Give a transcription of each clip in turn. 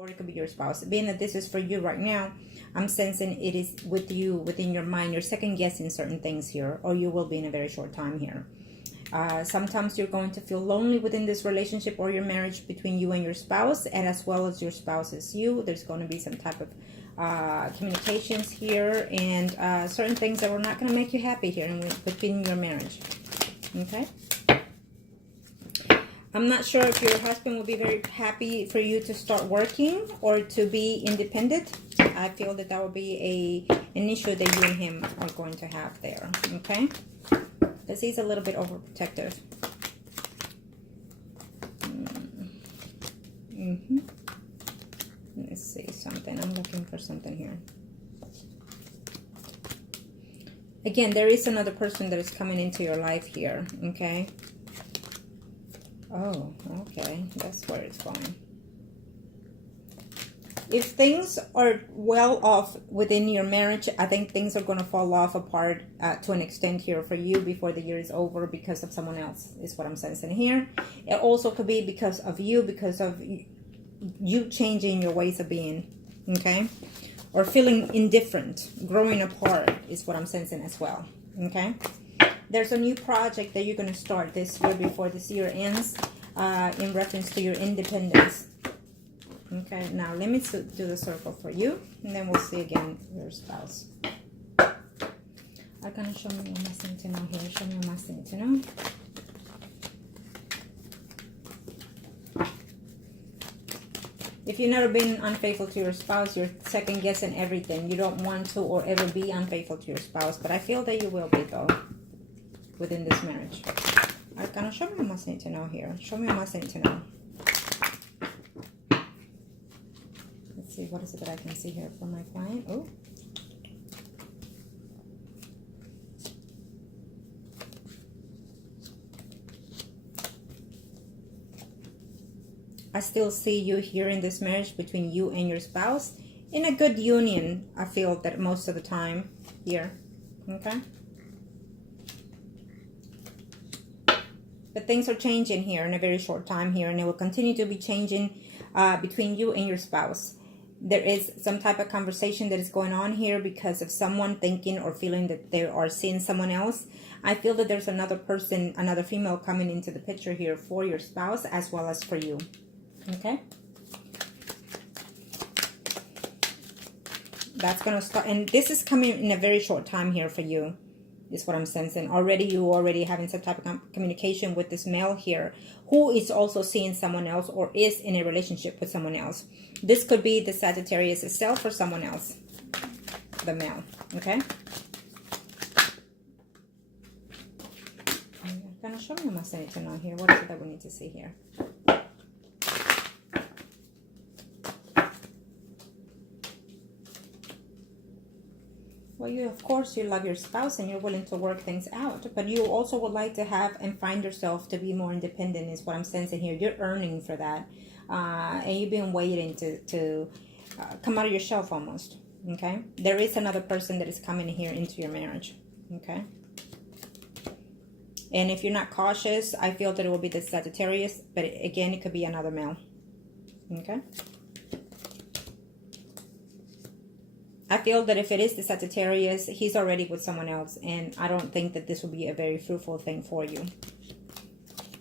or it could be your spouse. Being that this is for you right now, I'm sensing it is with you within your mind. You're second guessing certain things here, or you will be in a very short time here. Sometimes you're going to feel lonely within this relationship or your marriage between you and your spouse, and as well as your spouse is you. There's going to be some type of communications here, and certain things that were not going to make you happy here within your marriage. Okay. I'm not sure if your husband will be very happy for you to start working or to be independent. I feel that that will be an issue that you and him are going to have there. Okay. Because he's a little bit overprotective. Let's see something. I'm looking for something here. Again, there is another person that is coming into your life here. Okay. Oh, okay. That's where it's going. If things are well off within your marriage, I think things are going to fall off apart to an extent here for you before the year is over because of someone else, is what I'm sensing here. It also could be because of you changing your ways of being, okay? Or feeling indifferent, growing apart is what I'm sensing as well, okay? There's a new project that you're going to start this year before this year ends in reference to your independence. Okay, now let me do the circle for you, and then we'll see again your spouse. I'm going to show me what I need to know here. Show me what I need to know. If you've never been unfaithful to your spouse, you're second guessing everything. You don't want to or ever be unfaithful to your spouse, but I feel that you will be though within this marriage. I'm gonna show me what I need to know here. Show me what I need to know. Let's see, what is it that I can see here for my client? Oh. I still see you here in this marriage between you and your spouse in a good union. I feel that most of the time here. Okay. But things are changing here in a very short time here, and it will continue to be changing between you and your spouse. There is some type of conversation that is going on here because of someone thinking or feeling that they are seeing someone else. I feel that there's another person, another female coming into the picture here for your spouse as well as for you. Okay. That's going to start. And this is coming in a very short time here for you. Is what I'm sensing. You already having some type of communication with this male here who is also seeing someone else or is in a relationship with someone else. This could be the Sagittarius itself or someone else. The male. Okay. I'm going to show me what I need to know here. What is it that we need to see here? Well, of course, you love your spouse and you're willing to work things out, but you also would like to have and find yourself to be more independent is what I'm sensing here. You're earning for that, and you've been waiting to come out of your shelf almost, okay? There is another person that is coming here into your marriage, okay? And if you're not cautious, I feel that it will be the Sagittarius, but again, it could be another male, okay? I feel that if it is the Sagittarius, he's already with someone else. And I don't think that this will be a very fruitful thing for you.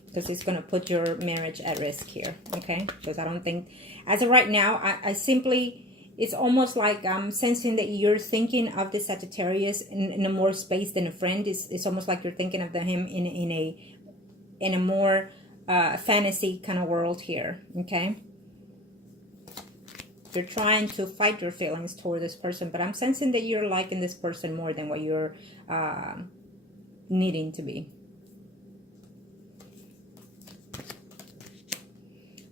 Because it's going to put your marriage at risk here. Okay? Because I don't think, as of right now, I simply, it's almost like I'm sensing that you're thinking of the Sagittarius in a more space than a friend. It's almost like you're thinking of him in a more fantasy kind of world here. Okay? You're trying to fight your feelings toward this person, but I'm sensing that you're liking this person more than what you're needing to be.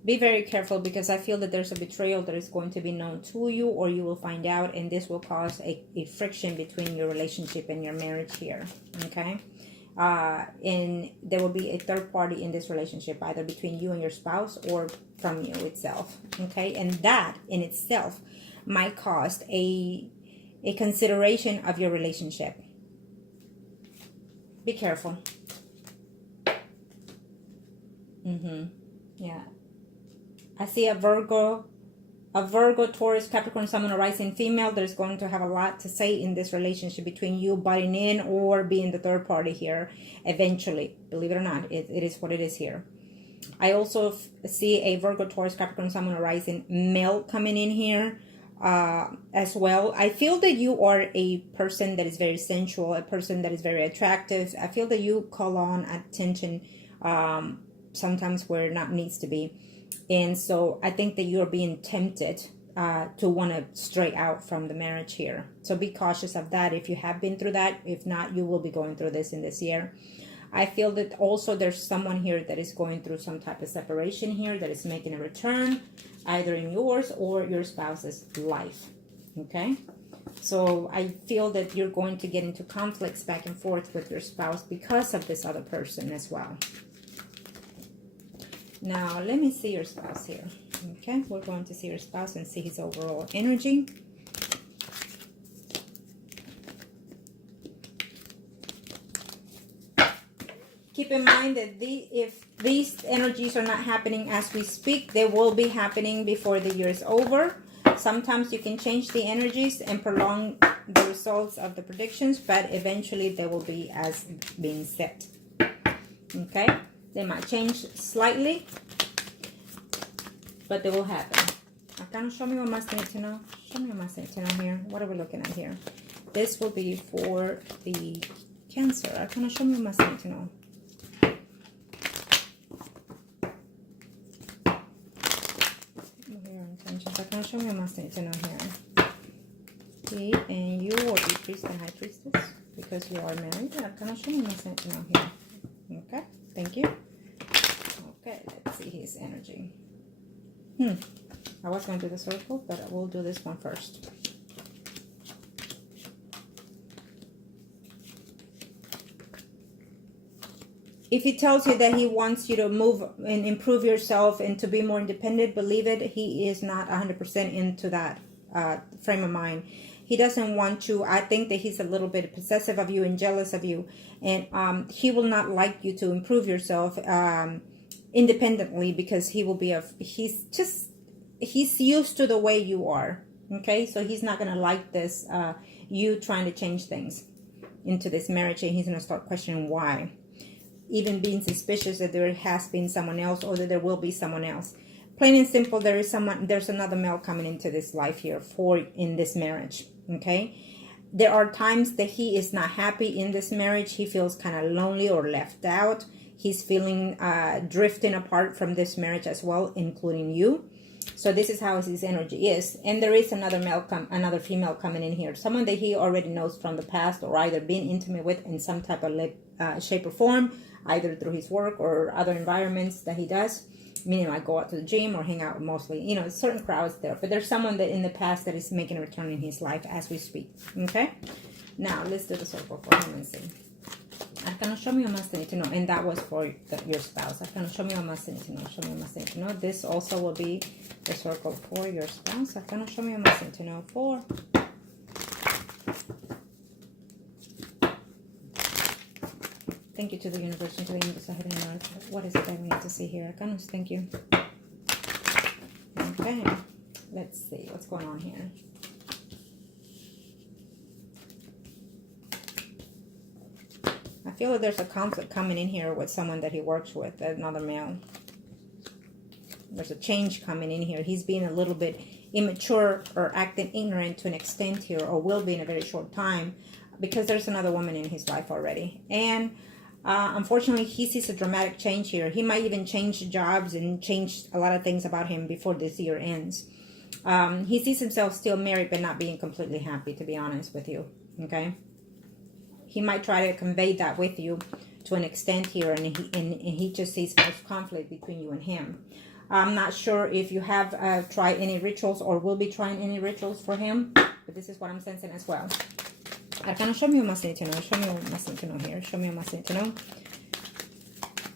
Be very careful because I feel that there's a betrayal that is going to be known to you or you will find out, and this will cause a friction between your relationship and your marriage here, okay? And there will be a third party in this relationship, either between you and your spouse or from you itself, okay? And that in itself might cause a consideration of your relationship. Be careful. Yeah. I see a Virgo a Virgo, Taurus, Capricorn, Sun, Moon, rising female, there's going to have a lot to say in this relationship between you butting in or being the third party here eventually. Believe it or not, it is what it is here. I also see a Virgo, Taurus, Capricorn, Sun, Moon, rising male coming in here as well. I feel that you are a person that is very sensual, a person that is very attractive. I feel that you call on attention sometimes where not needs to be. And so I think that you're being tempted to want to stray out from the marriage here. So be cautious of that if you have been through that. If not, you will be going through this in this year. I feel that also there's someone here that is going through some type of separation here that is making a return either in yours or your spouse's life. Okay? So I feel that you're going to get into conflicts back and forth with your spouse because of this other person as well. Now, let me see your spouse here. Okay, we're going to see your spouse and see his overall energy. Keep in mind that if these energies are not happening as we speak, they will be happening before the year is over. Sometimes you can change the energies and prolong the results of the predictions, but eventually they will be as being set. Okay? They might change slightly, but they will happen. Kind of show me what must need to know. Show me what must need to know here. What are we looking at here? This will be for the Cancer. Kind of show me what must need to know. Here, intentions. Kind of show me what must need to know here. Okay, and you will be priest and high priestess because you are married. Kind of show me what must need to know here. Okay, thank you. Okay, let's see his energy. I was going to do the circle, but I will do this one first. If he tells you that he wants you to move and improve yourself and to be more independent, believe it, he is not 100% into that frame of mind. He doesn't want you. I think that he's a little bit possessive of you and jealous of you. And he will not like you to improve yourself independently because he will be he's used to the way you are. Okay, so he's not going to like this, you trying to change things into this marriage, and he's going to start questioning why. Even being suspicious that there has been someone else or that there will be someone else. Plain and simple, there's another male coming into this life here in this marriage. Okay, there are times that he is not happy in this marriage. He feels kind of lonely or left out. He's feeling drifting apart from this marriage as well, including you. So this is how his energy is. And there is another female coming in here. Someone that he already knows from the past or either been intimate with in some type of shape or form, either through his work or other environments that he does. Meaning like go out to the gym or hang out mostly, certain crowds there. But there's someone that in the past that is making a return in his life as we speak. Okay? Now, let's do the circle for him and see. Arcana, show me what must need to know. And that was for your spouse. Arcana, show me what must need to know. Show me what must need to know. This also will be the circle for your spouse. Arcana, show me what must need to know for. Thank you to the universe and to the angels ahead and earth. What is it that we need to see here? Arcana, thank you. Okay. Let's see what's going on here. I feel that there's a conflict coming in here with someone that he works with, another male. There's a change coming in here. He's being a little bit immature or acting ignorant to an extent here, or will be in a very short time, because there's another woman in his life already. And unfortunately, he sees a dramatic change here. He might even change jobs and change a lot of things about him before this year ends. He sees himself still married, but not being completely happy, to be honest with you. Okay? He might try to convey that with you to an extent here, and he just sees much conflict between you and him. I'm not sure if you have tried any rituals or will be trying any rituals for him, but this is what I'm sensing as well. Arcana, show me what must need to know. Show me what must need to know here. Show me what must need to know.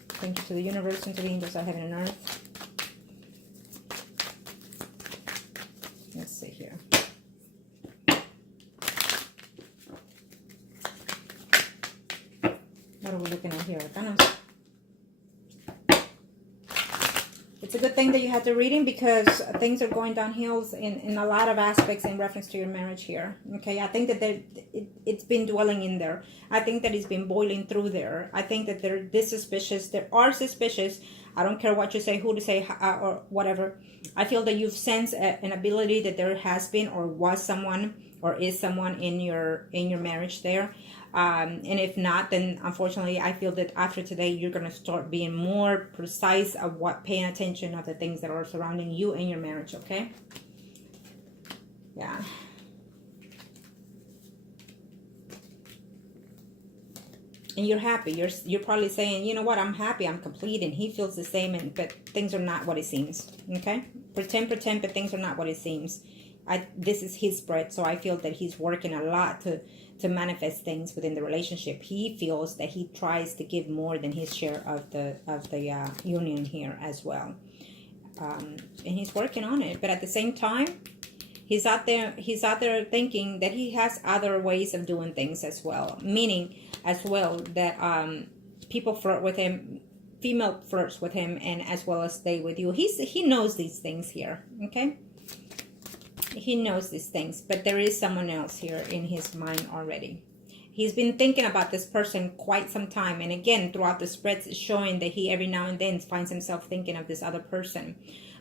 Thank you to the universe and to the angels of heaven and earth. Let's see here. What are we looking at here? It's a good thing that you had the reading, because things are going downhill in a lot of aspects in reference to your marriage here. Okay, I think that it's been dwelling in there. I think that it's been boiling through there. I think that they're this suspicious. They are suspicious. I don't care what you say, who to say, or whatever. I feel that you've sensed an ability that there has been or was someone or is someone in your marriage there. And if not, then unfortunately, I feel that after today, you're going to start being more precise of paying attention of the things that are surrounding you and your marriage, okay? Yeah. And you're happy. You're probably saying, you know what, I'm happy, I'm complete, and he feels the same, but things are not what it seems, okay? Pretend, but things are not what it seems. This is his spread, so I feel that he's working a lot to manifest things within the relationship. He feels that he tries to give more than his share of the union here as well, and he's working on it. But at the same time, he's out there thinking that he has other ways of doing things as well, meaning as well that people flirt with him, female flirts with him, and as well as stay with you. He knows these things here, okay? He knows these things, but there is someone else here in his mind already. He's been thinking about this person quite some time, and again, throughout the spreads, it's showing that he every now and then finds himself thinking of this other person.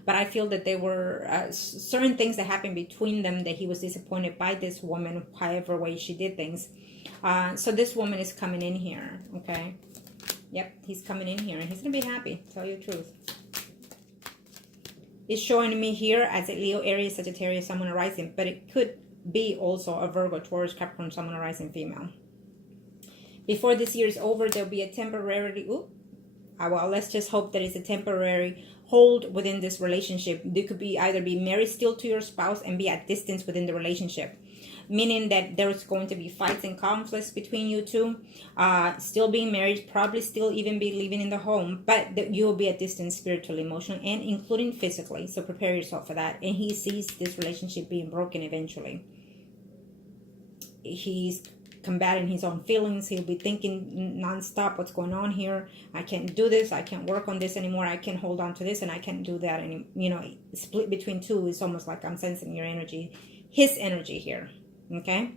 But I feel that there were certain things that happened between them that he was disappointed by this woman, however way she did things. So this woman is coming in here, okay? Yep, he's coming in here, and he's going to be happy, tell you the truth. It's showing me here as a Leo, Aries, Sagittarius, Sun, Moon, Rising, but it could be also a Virgo, Taurus, Capricorn, Sun, Moon, Rising female. Before this year is over, there'll be a temporary, well, let's just hope that it's a temporary hold within this relationship. You could be either be married still to your spouse and be at distance within the relationship, meaning that there's going to be fights and conflicts between you two, still being married, probably still even be living in the home, but that you'll be at distance spiritually, emotionally, and including physically. So prepare yourself for that. And he sees this relationship being broken eventually. He's combating his own feelings. He'll be thinking nonstop, what's going on here? I can't do this. I can't work on this anymore. I can't hold on to this, and I can't do that. And, you know, split between two is almost like I'm sensing your energy, his energy here. Okay,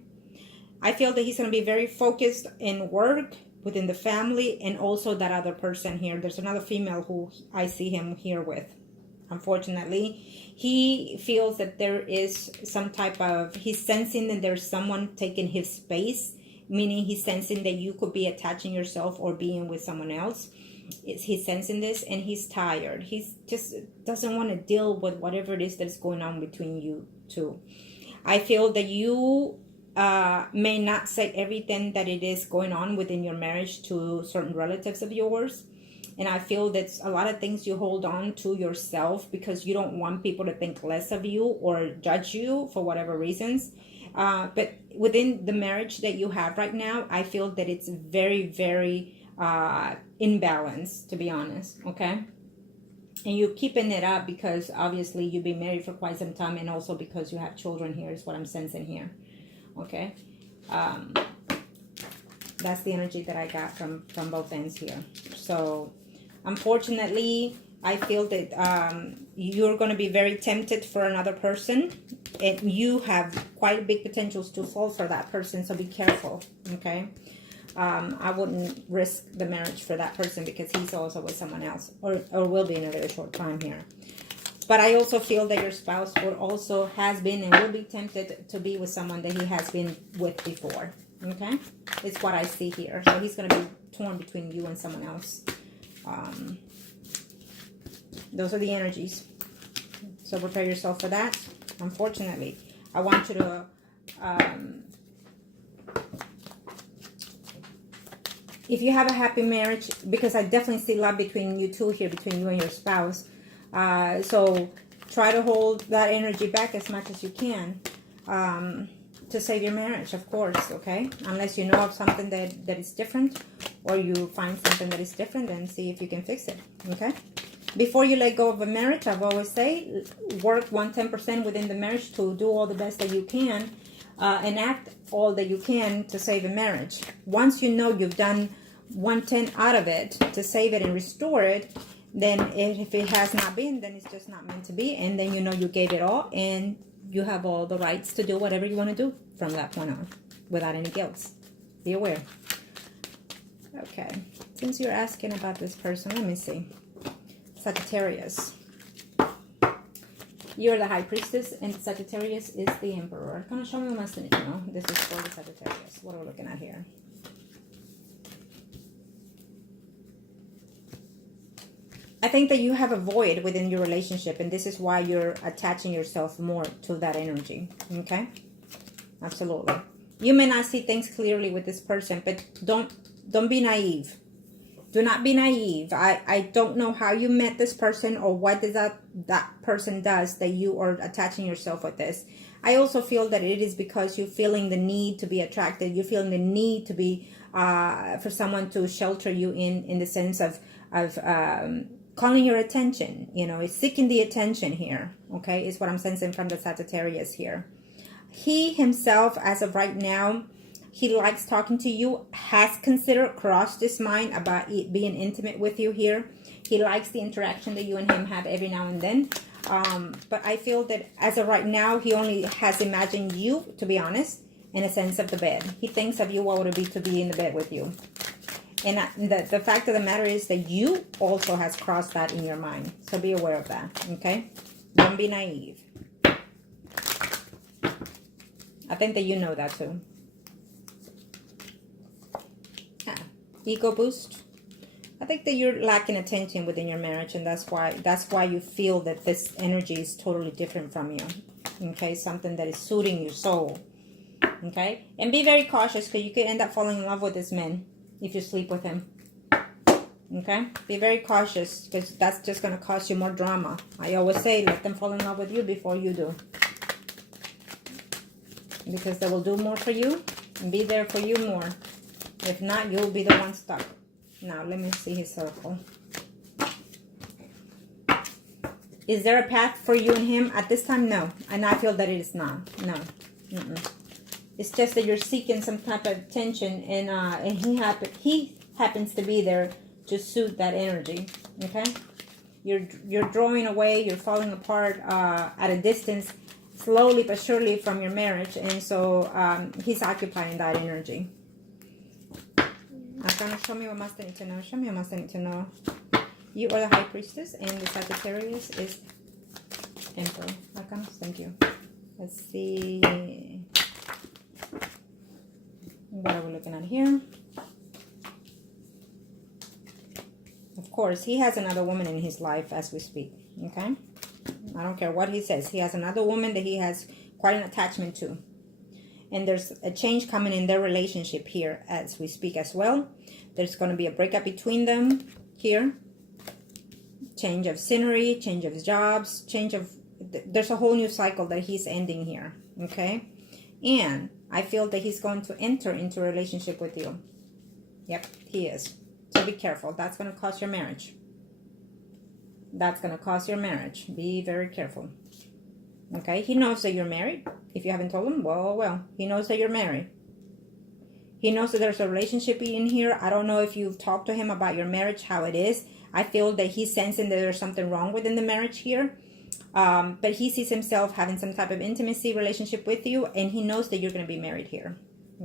I feel that he's going to be very focused in work, within the family, and also that other person here. There's another female who I see him here with. Unfortunately, he feels that there is some type of, he's sensing that there's someone taking his space, meaning he's sensing that you could be attaching yourself or being with someone else. He's sensing this, and he's tired. He just doesn't want to deal with whatever it is that's going on between you two. I feel that you may not say everything that it is going on within your marriage to certain relatives of yours. And I feel that a lot of things you hold on to yourself because you don't want people to think less of you or judge you for whatever reasons. But within the marriage that you have right now, I feel that it's very, very imbalanced, to be honest, okay? And you're keeping it up because obviously you've been married for quite some time, and also because you have children here is what I'm sensing here. Okay. That's the energy that I got from both ends here. So unfortunately, I feel that you're going to be very tempted for another person, and you have quite big potentials to fall for that person. So be careful. Okay. I wouldn't risk the marriage for that person because he's also with someone else, or will be in a very short time here. But I also feel that your spouse has been and will be tempted to be with someone that he has been with before. Okay? It's what I see here. So he's going to be torn between you and someone else. Those are the energies. So prepare yourself for that. Unfortunately, I want you to... if you have a happy marriage, because I definitely see love between you two here, between you and your spouse. So try to hold that energy back as much as you can to save your marriage, of course, okay? Unless you know of something that is different, or you find something that is different, and see if you can fix it, okay? Before you let go of a marriage, I've always say, work 110% within the marriage to do all the best that you can, and act all that you can to save a marriage. Once you know you've done 110 out of it to save it and restore it, Then if it has not been, then it's just not meant to be. And then you know you gave it all, and you have all the rights to do whatever you want to do from that point on without any guilt. Be aware. Okay, since you're asking about this person, let me see. Sagittarius. You're the High Priestess, and Sagittarius is the Emperor. Kind of show me what must need to know. This is for the Sagittarius. What are we looking at here? I think that you have a void within your relationship, and this is why you're attaching yourself more to that energy. Okay? Absolutely. You may not see things clearly with this person, but don't be naive. Do not be naive. I don't know how you met this person or what does that person does that you are attaching yourself with this. I also feel that it is because you're feeling the need to be attracted. You're feeling the need to be, for someone to shelter you in the sense of calling your attention. You know, it's seeking the attention here. Okay, is what I'm sensing from the Sagittarius here. He himself, as of right now, he likes talking to you, has considered, crossed his mind about being intimate with you here. He likes the interaction that you and him have every now and then. But I feel that as of right now, he only has imagined you, to be honest, in a sense of the bed. He thinks of you, what would it be to be in the bed with you? And the fact of the matter is that you also has crossed that in your mind. So be aware of that, okay? Don't be naive. I think that you know that too. Ego boost. I think that you're lacking attention within your marriage, and that's why you feel that this energy is totally different from you. Okay, something that is suiting your soul. Okay, and be very cautious because you could end up falling in love with this man if you sleep with him. Okay, be very cautious because that's just going to cause you more drama. I always say let them fall in love with you before you do, because they will do more for you and be there for you more. If not, you'll be the one stuck. Now, let me see his circle. Is there a path for you and him at this time? No. And I feel that it is not. No. It's just that you're seeking some type of attention, and he happens to be there to suit that energy. Okay? You're drawing away. You're falling apart at a distance, slowly but surely from your marriage. And so he's occupying that energy. Arcana, show me what must I need to know. Show me what must I need to know. You are the High Priestess, and the Sagittarius is Emperor. Arcana, thank you. Let's see. What are we looking at here? Of course, he has another woman in his life as we speak. Okay? I don't care what he says. He has another woman that he has quite an attachment to. And there's a change coming in their relationship here as we speak as well. There's going to be a breakup between them here. Change of scenery, change of jobs, there's a whole new cycle that he's ending here. Okay? And I feel that he's going to enter into a relationship with you. Yep, he is. So be careful. That's going to cost your marriage. That's going to cost your marriage. Be very careful. Okay? He knows that you're married. If you haven't told him, well, he knows that you're married. He knows that there's a relationship in here. I don't know if you've talked to him about your marriage, how it is. I feel that he's sensing that there's something wrong within the marriage here. But he sees himself having some type of intimacy relationship with you, and he knows that you're going to be married here.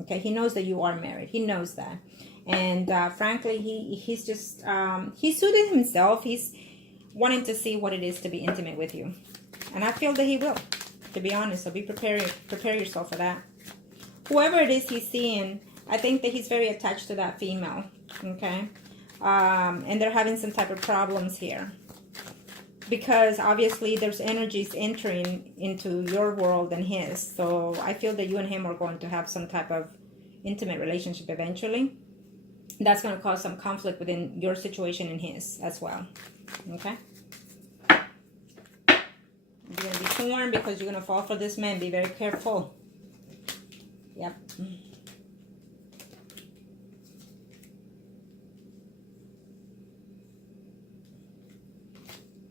Okay? He knows that you are married. He knows that. And frankly, he's just, he's suited himself. He's wanting to see what it is to be intimate with you. And I feel that he will, to be honest. So prepare yourself for that. Whoever it is he's seeing, I think that he's very attached to that female. Okay? And they're having some type of problems here. Because obviously there's energies entering into your world and his. So I feel that you and him are going to have some type of intimate relationship eventually. That's going to cause some conflict within your situation and his as well. Okay? You're going to be torn because you're going to fall for this man. Be very careful. Yep.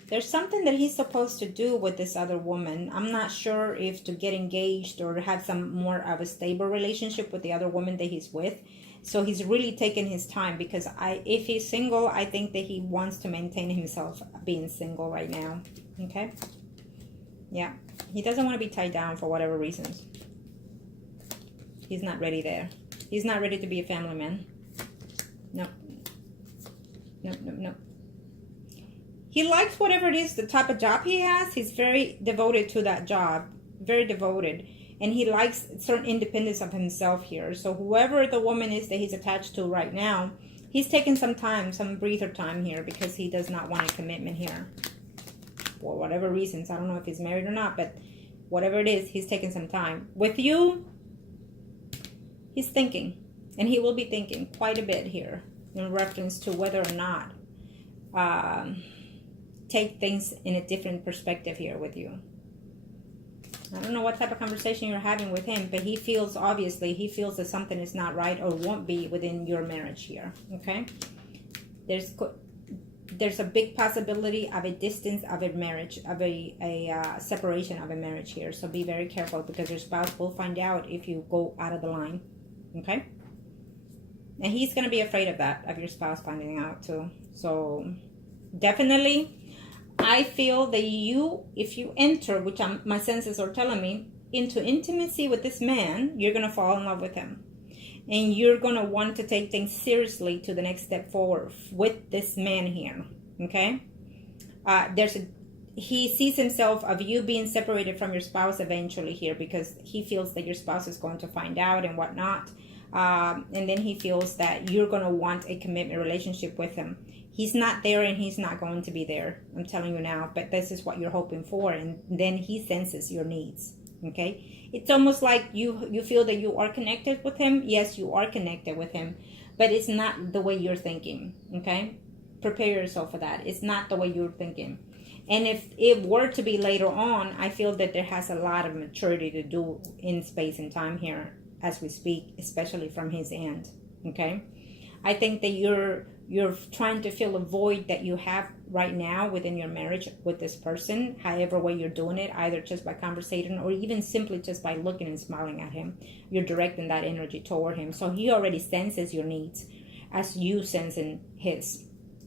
There's something that he's supposed to do with this other woman. I'm not sure if to get engaged or have some more of a stable relationship with the other woman that he's with. So he's really taking his time, because if he's single, I think that he wants to maintain himself being single right now. Okay? Yeah. He doesn't want to be tied down for whatever reasons. He's not ready there. He's not ready to be a family man. Nope. Nope, nope, nope. He likes whatever it is, the type of job he has. He's very devoted to that job. Very devoted. And he likes certain independence of himself here. So whoever the woman is that he's attached to right now, he's taking some time, some breather time here, because he does not want a commitment here. For whatever reasons. I don't know if he's married or not, but whatever it is, he's taking some time. With you, he's thinking. And he will be thinking quite a bit here in reference to whether or not take things in a different perspective here with you. I don't know what type of conversation you're having with him, but he feels, obviously, he feels that something is not right or won't be within your marriage here, okay? There's a big possibility of a distance of a marriage, of a separation of a marriage here. So be very careful, because your spouse will find out if you go out of the line, okay? And he's going to be afraid of that, of your spouse finding out too. So definitely, I feel that if you enter, which my senses are telling me, into intimacy with this man, you're going to fall in love with him. And you're going to want to take things seriously to the next step forward with this man here. Okay? He sees himself of you being separated from your spouse eventually here, because he feels that your spouse is going to find out and whatnot. And then he feels that you're going to want a commitment relationship with him. He's not there, and he's not going to be there. I'm telling you now, but this is what you're hoping for. And then he senses your needs. Okay? It's almost like you feel that you are connected with him. Yes, you are connected with him, but it's not the way you're thinking. Okay? Prepare yourself for that. It's not the way you're thinking. And if it were to be later on, I feel that there has a lot of maturity to do in space and time here as we speak, especially from his end. Okay? I think that you're trying to fill a void that you have right now within your marriage with this person, however way you're doing it, either just by conversating or even simply just by looking and smiling at him. You're directing that energy toward him. So he already senses your needs as you sensing his.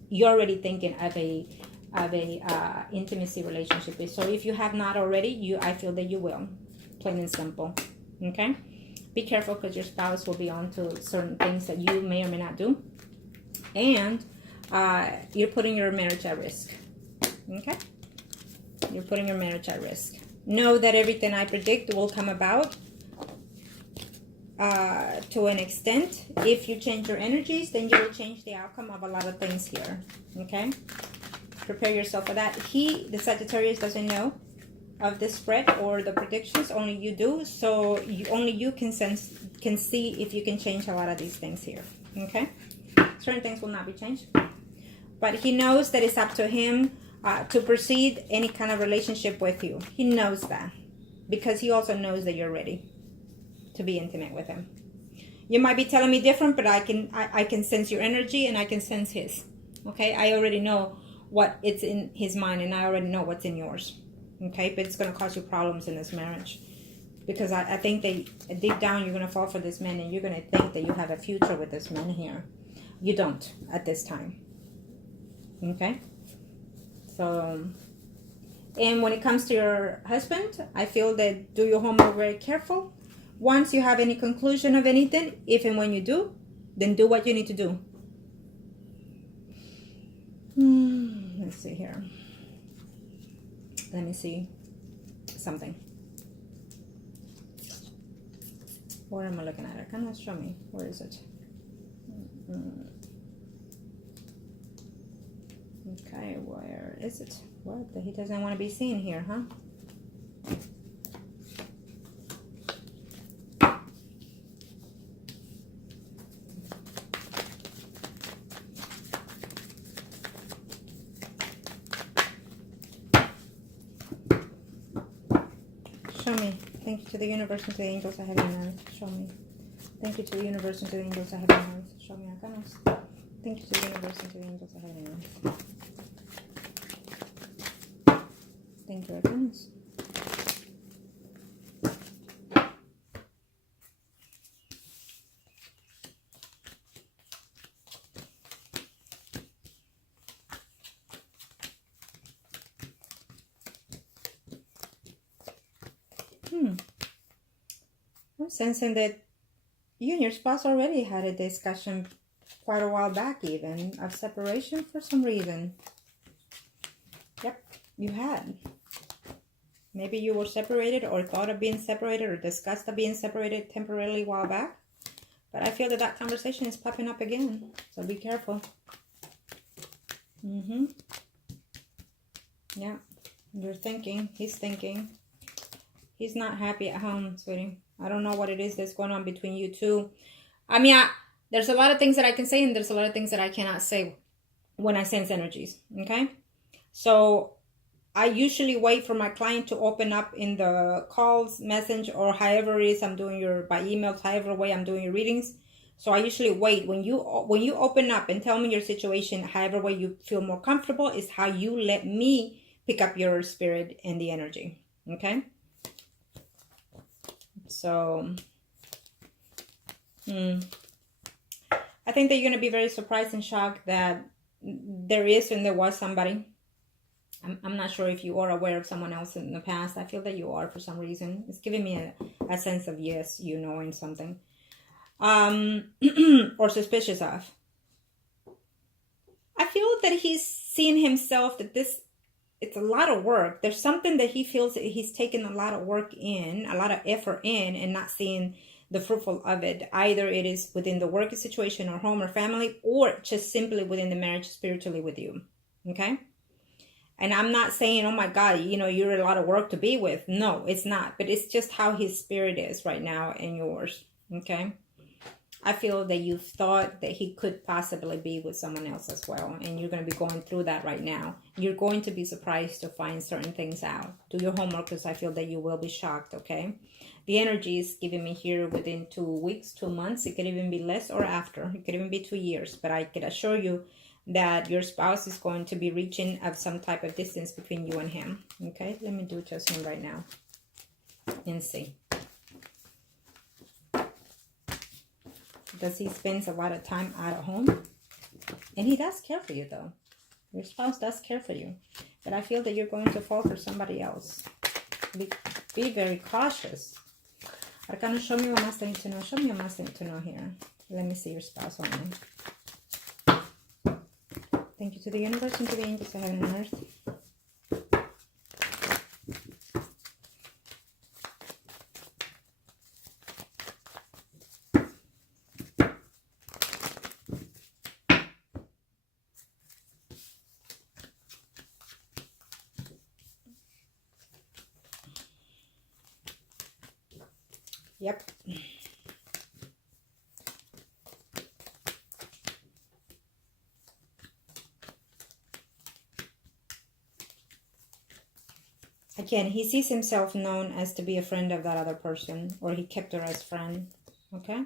You're already thinking of a intimacy relationship. So if you have not already, I feel that you will. Plain and simple. Okay? Be careful, because your spouse will be on to certain things that you may or may not do. And you're putting your marriage at risk. Okay? You're putting your marriage at risk. Know that everything I predict will come about to an extent. If you change your energies, then you will change the outcome of a lot of things here. Okay? Prepare yourself for that. The Sagittarius, doesn't know of this spread or the predictions. Only you do. So only you can see if you can change a lot of these things here. Okay? Certain things will not be changed. But he knows that it's up to him to proceed any kind of relationship with you. He knows that. Because he also knows that you're ready to be intimate with him. You might be telling me different, but I can sense your energy, and I can sense his. Okay? I already know what it's in his mind, and I already know what's in yours. Okay? But it's going to cause you problems in this marriage. Because I think that deep down you're going to fall for this man, and you're going to think that you have a future with this man here. You don't at this time. Okay? So, and when it comes to your husband, I feel that do your homework very careful. Once you have any conclusion of anything, if and when you do, then do what you need to do. Let's see here. Let me see something. What am I looking at? Can you show me? Where is it? Okay, where is it? What? He doesn't want to be seen here, huh? Show me. Thank you to the universe and to the angels I have on earth. Show me. Thank you to the universe and to the angels I have on earth. Show me. Thank you to the universe and to the angels I have on earth. Thank you, Arcanas. I'm sensing that you and your spouse already had a discussion quite a while back even of separation for some reason. Yep, you had. Maybe you were separated or thought of being separated or discussed of being separated temporarily a while back. But I feel that that conversation is popping up again. So be careful. Yeah. You're thinking. He's thinking. He's not happy at home, sweetie. I don't know what it is that's going on between you two. I mean, there's a lot of things that I can say and there's a lot of things that I cannot say when I sense energies. Okay? So I usually wait for my client to open up in the calls, message, or however it is I'm doing by emails, however way I'm doing your readings. So I usually wait. When you open up and tell me your situation, however way you feel more comfortable is how you let me pick up your spirit and the energy. Okay? So, I think that you're going to be very surprised and shocked that there is and there was somebody. I'm not sure if you are aware of someone else in the past. I feel that you are for some reason. It's giving me a sense of yes, you knowing something. Or suspicious of. I feel that he's seeing himself that it's a lot of work. There's something that he feels that he's taken a lot of work in, a lot of effort in, and not seeing the fruitful of it. Either it is within the work situation or home or family, or just simply within the marriage spiritually with you. Okay? And I'm not saying, oh my God, you're a lot of work to be with. No, it's not. But it's just how his spirit is right now and yours. Okay? I feel that you thought that he could possibly be with someone else as well. And you're going to be going through that right now. You're going to be surprised to find certain things out. Do your homework because I feel that you will be shocked, okay? The energy is giving me here within 2 weeks, 2 months. It could even be less or after. It could even be 2 years. But I can assure you that your spouse is going to be reaching of some type of distance between you and him. Okay? Let me do just him right now and see. Does he spends a lot of time out of home? And he does care for you, though. Your spouse does care for you. But I feel that you're going to fall for somebody else. Be very cautious. Arcana, show me what else I need to know. Show me what else I need to know here. Let me see your spouse on me. Thank you to the universe and to the angels of heaven and earth. Yep. Again, he sees himself known as to be a friend of that other person, or he kept her as friend. Okay?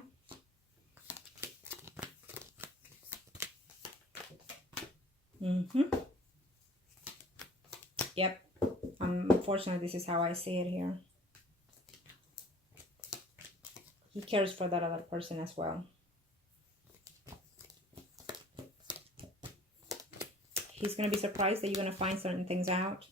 Yep. Unfortunately, this is how I see it here. He cares for that other person as well. He's going to be surprised that you're going to find certain things out.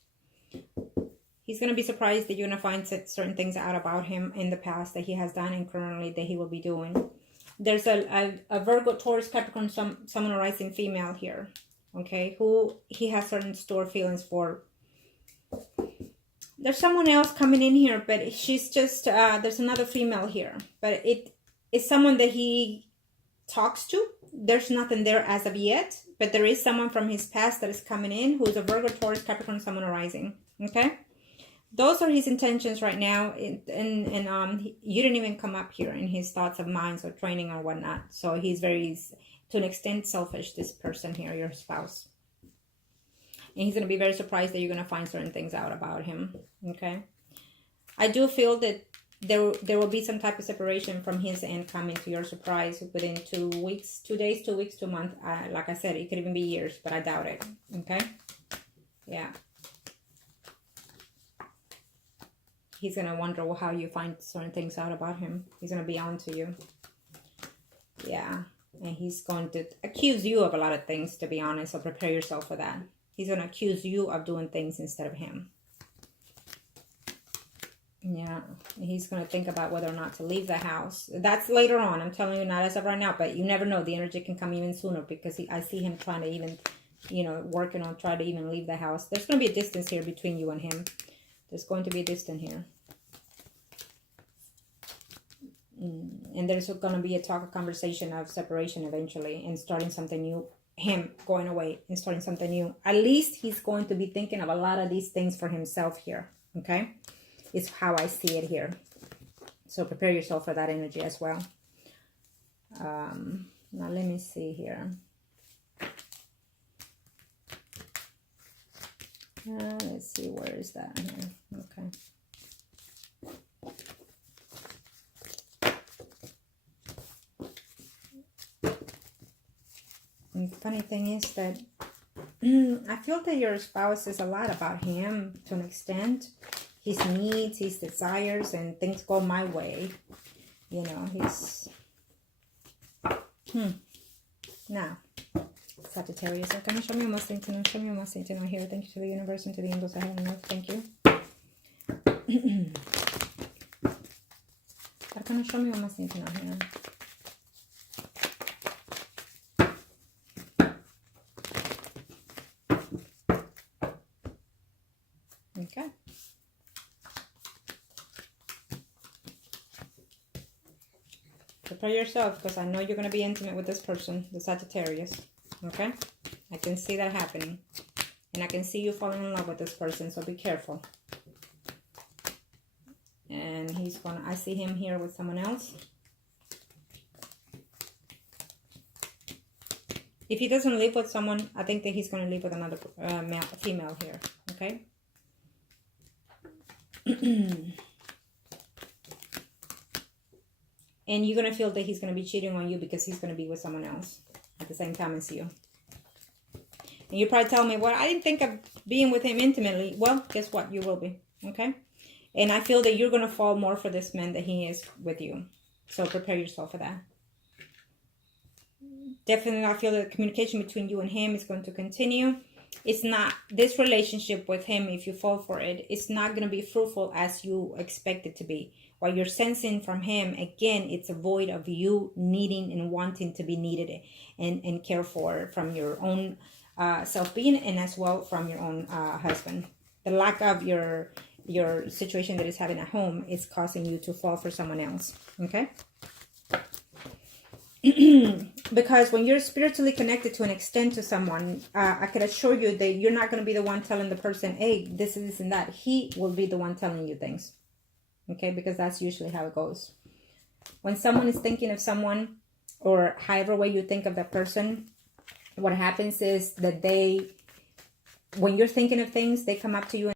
He's going to be surprised that you're going to find certain things out about him in the past that he has done and currently that he will be doing. There's a Virgo, Taurus, Capricorn, someone rising female here. Okay? Who he has certain stored feelings for. There's someone else coming in here, but she's just, there's another female here. But it is someone that he talks to. There's nothing there as of yet. But there is someone from his past that is coming in who is a Virgo, Taurus, Capricorn, someone arising. Okay? Those are his intentions right now. And you didn't even come up here in his thoughts of minds or training or whatnot. So he's very, to an extent, selfish, this person here, your spouse. And he's going to be very surprised that you're going to find certain things out about him. Okay? I do feel that there will be some type of separation from his end coming to your surprise within 2 weeks, 2 days, 2 weeks, 2 months. Like I said, it could even be years, but I doubt it. Okay? Yeah. He's going to wonder how you find certain things out about him. He's going to be on to you. Yeah. And he's going to accuse you of a lot of things, to be honest. So prepare yourself for that. He's going to accuse you of doing things instead of him. Yeah, he's going to think about whether or not to leave the house. That's later on. I'm telling you, not as of right now, but you never know. The energy can come even sooner because I see him trying to even, you know, working on trying to even leave the house. There's going to be a distance here between you and him. There's going to be a distance here. And there's going to be a talk, a conversation of separation eventually and starting something new. Him going away and starting something new. At least he's going to be thinking of a lot of these things for himself here. Okay? It's how I see it here. So prepare yourself for that energy as well. Now let me see here. Let's see, where is that here? Okay. And the funny thing is that I feel that your spouse says a lot about him to an extent. His needs, his desires, and things go my way. You know, he's... Now, Sagittarius, can you show me what's to know? Show me what's to know here. Thank you to the universe and to the angels ahead and earth. Thank you. Can you show me what's to know here? Okay. Prepare yourself, because I know you're going to be intimate with this person, the Sagittarius. Okay? I can see that happening. And I can see you falling in love with this person, so be careful. And he's going to... I see him here with someone else. If he doesn't live with someone, I think that he's going to live with another female here. Okay? And you're going to feel that he's going to be cheating on you because he's going to be with someone else at the same time as you. And you probably tell me, well, I didn't think of being with him intimately. Well, guess what? You will be. Okay? And I feel that you're going to fall more for this man than he is with you. So prepare yourself for that. Definitely, I feel that the communication between you and him is going to continue. It's not, this relationship with him, if you fall for it, it's not going to be fruitful as you expect it to be. What you're sensing from him, again, it's a void of you needing and wanting to be needed and cared for from your own self-being, and as well from your own husband. The lack of your situation that is having at home is causing you to fall for someone else. Okay? Because when you're spiritually connected to an extent to someone, I can assure you that you're not going to be the one telling the person, hey, this is this and that. He will be the one telling you things. Okay? Because that's usually how it goes. When someone is thinking of someone, or however way you think of that person, what happens is that when you're thinking of things, they come up to you